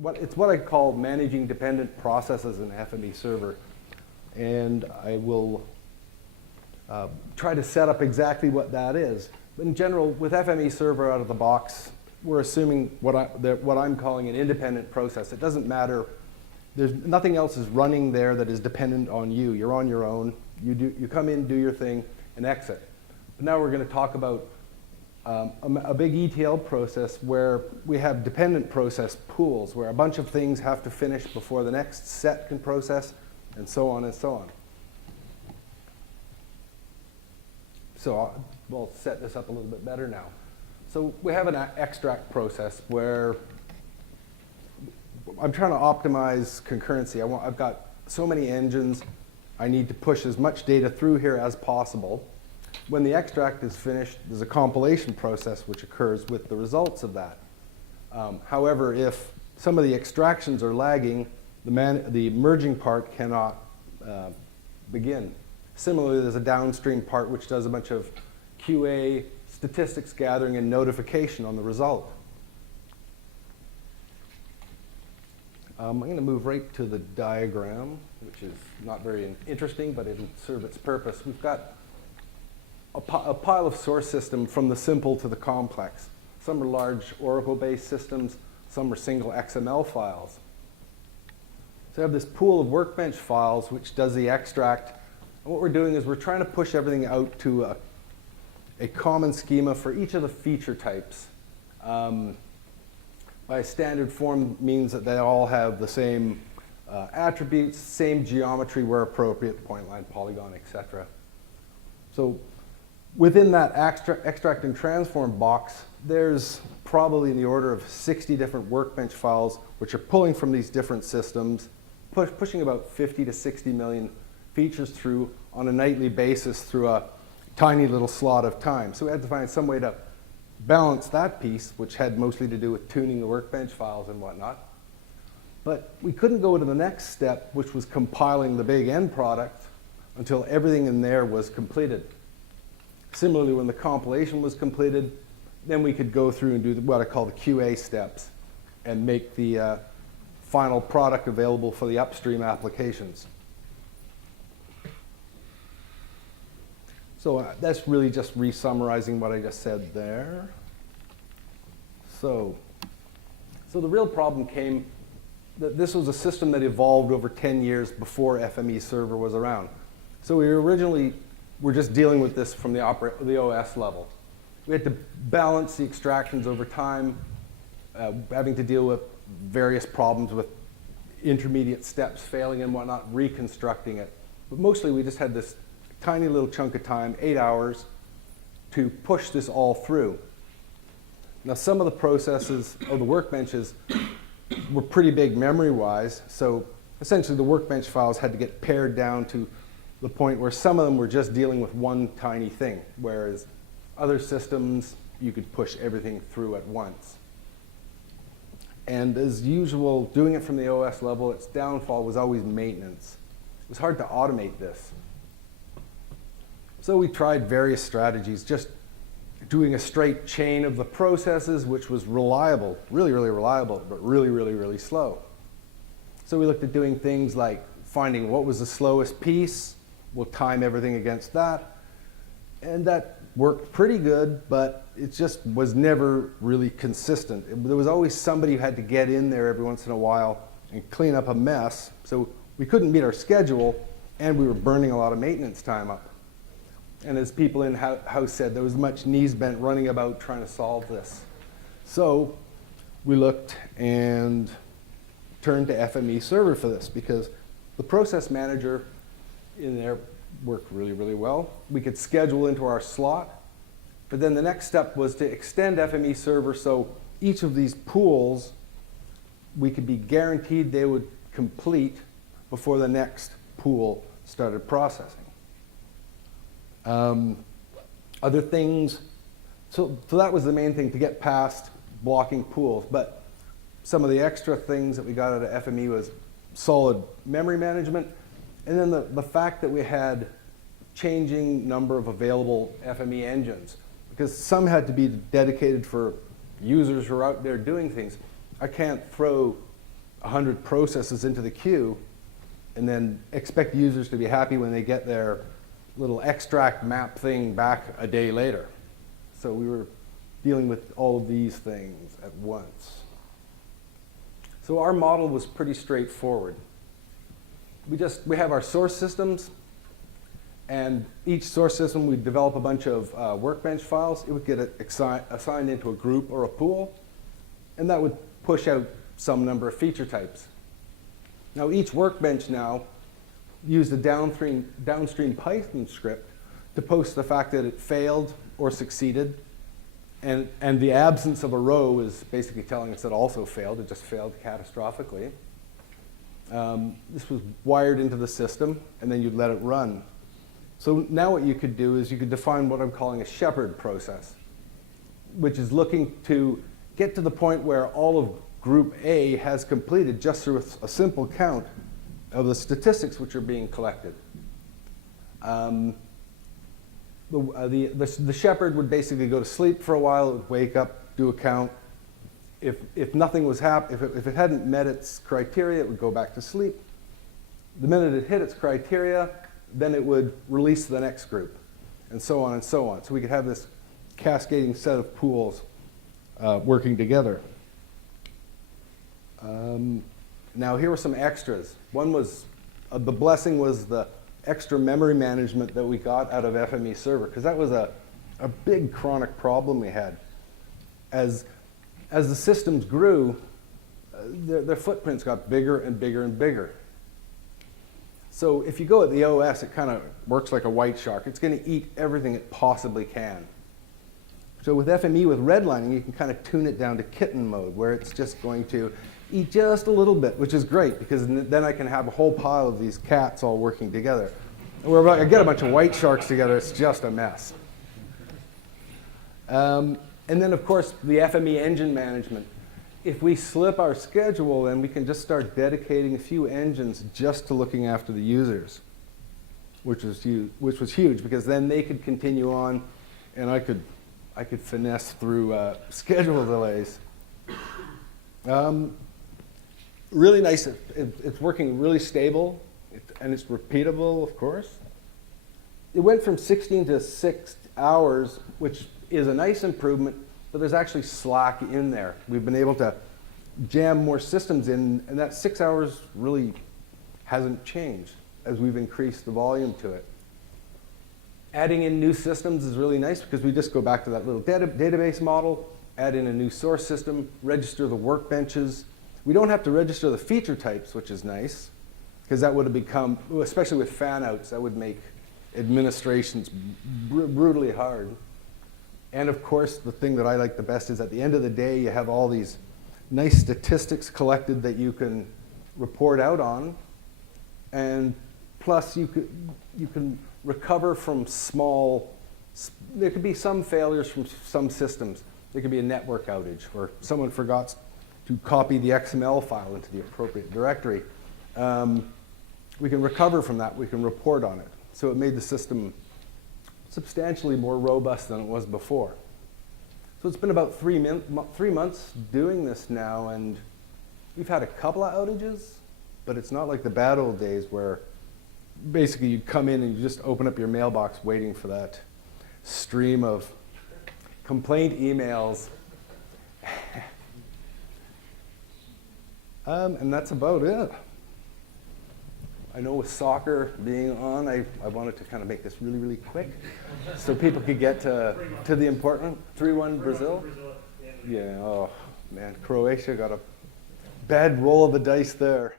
It's what I call managing dependent processes in FME Server. And I will try to set up exactly what that is. But in general, with FME Server out of the box, we're assuming what I'm calling an independent process. It doesn't matter. There's nothing else is running there that is dependent on you. You're on your own. You come in, do your thing, and exit. But now we're going to talk about a big ETL process where we have dependent process pools, where a bunch of things have to finish before the next set can process, and so on and so on. So we'll set this up a little bit better now. So we have an extract process where I'm trying to optimize concurrency. I've got so many engines. I need to push as much data through here as possible. When the extract is finished, there's a compilation process which occurs with the results of that. However, if some of the extractions are lagging, the merging part cannot begin. Similarly, there's a downstream part which does a bunch of QA, statistics gathering, and notification on the result. I'm going to move right to the diagram, which is not very interesting, but it'll serve its purpose. We've got a pile of source system from the simple to the complex. Some are large Oracle-based systems. Some are single XML files. So I have this pool of workbench files which does the extract. And what we're doing is we're trying to push everything out to a common schema for each of the feature types. By standard form means that they all have the same attributes, same geometry where appropriate, point line, polygon, etc. So within that extract and transform box, there's probably in the order of 60 different workbench files which are pulling from these different systems, pushing about 50 to 60 million features through on a nightly basis through a tiny little slot of time. So we had to find some way to balance that piece, which had mostly to do with tuning the workbench files and whatnot. But we couldn't go to the next step, which was compiling the big end product, until everything in there was completed. Similarly, when the compilation was completed, then we could go through and do what I call the QA steps and make the final product available for the upstream applications. So that's really just re-summarizing what I just said there. So the real problem came that this was a system that evolved over 10 years before FME Server was around. So we originally were just dealing with this from the OS level. We had to balance the extractions over time, having to deal with various problems with intermediate steps failing and whatnot, reconstructing it. But mostly we just had this tiny little chunk of time, 8 hours, to push this all through. Now some of the processes of the workbenches were pretty big memory-wise, so essentially the workbench files had to get pared down to the point where some of them were just dealing with one tiny thing, whereas other systems, you could push everything through at once. And as usual, doing it from the OS level, its downfall was always maintenance. It was hard to automate this. So we tried various strategies, just doing a straight chain of the processes, which was reliable, really, really reliable, but really, really, really slow. So we looked at doing things like finding what was the slowest piece, we'll time everything against that, and that worked pretty good, but it just was never really consistent. There was always somebody who had to get in there every once in a while and clean up a mess, so we couldn't meet our schedule, and we were burning a lot of maintenance time up. And as people in house said, there was much knees bent running about trying to solve this. So we looked and turned to FME Server for this, because the process manager in there worked really, really well. We could schedule into our slot, but then the next step was to extend FME Server so each of these pools, we could be guaranteed they would complete before the next pool started processing. Other things, so that was the main thing, to get past blocking pools. But some of the extra things that we got out of FME was solid memory management, and then the fact that we had changing number of available FME engines, because some had to be dedicated for users who are out there doing things. I can't throw 100 processes into the queue and then expect users to be happy when they get their little extract map thing back a day later. So we were dealing with all of these things at once. So our model was pretty straightforward. We have our source systems, and each source system, we'd develop a bunch of workbench files. It would get assigned into a group or a pool, and that would push out some number of feature types. Now, each workbench now used a downstream Python script to post the fact that it failed or succeeded, and the absence of a row is basically telling us it also failed. It just failed catastrophically. This was wired into the system, and then you'd let it run. So now what you could do is you could define what I'm calling a shepherd process, which is looking to get to the point where all of group A has completed just through a simple count of the statistics which are being collected. The shepherd would basically go to sleep for a while, it would wake up, do a count. If nothing was if it hadn't met its criteria, it would go back to sleep. The minute it hit its criteria, then it would release the next group, and so on and so on. So we could have this cascading set of pools working together. Now here were some extras. One was, the blessing was the extra memory management that we got out of FME Server, because that was a big chronic problem we had. As the systems grew, their footprints got bigger and bigger and bigger. So if you go at the OS, it kind of works like a white shark. It's going to eat everything it possibly can. So with FME, with redlining, you can kind of tune it down to kitten mode, where it's just going to eat just a little bit, which is great, because then I can have a whole pile of these cats all working together. And I get a bunch of white sharks together, it's just a mess. And then, of course, the FME engine management. If we slip our schedule, then we can just start dedicating a few engines just to looking after the users, which was huge, because then they could continue on, and I could finesse through schedule delays. Really nice. It's working really stable, and it's repeatable, of course. It went from 16 to 6 hours, which is a nice improvement, but there's actually slack in there. We've been able to jam more systems in, and that 6 hours really hasn't changed as we've increased the volume to it. Adding in new systems is really nice, because we just go back to that little database model, add in a new source system, register the workbenches. We don't have to register the feature types, which is nice, because that would have become, especially with fan-outs, that would make administrations brutally hard. And of course, the thing that I like the best is at the end of the day, you have all these nice statistics collected that you can report out on. And plus, you can recover from there could be some failures from some systems. There could be a network outage, or someone forgot to copy the XML file into the appropriate directory. We can recover from that. We can report on it. So it made the system substantially more robust than it was before. So it's been about 3 months doing this now, and we've had a couple of outages, but it's not like the bad old days where basically you come in and you just open up your mailbox waiting for that stream of complaint emails. And that's about it. I know with soccer being on, I wanted to kind of make this really, really quick so people could get to the important. 3-1 Brazil? Yeah, oh man, Croatia got a bad roll of the dice there.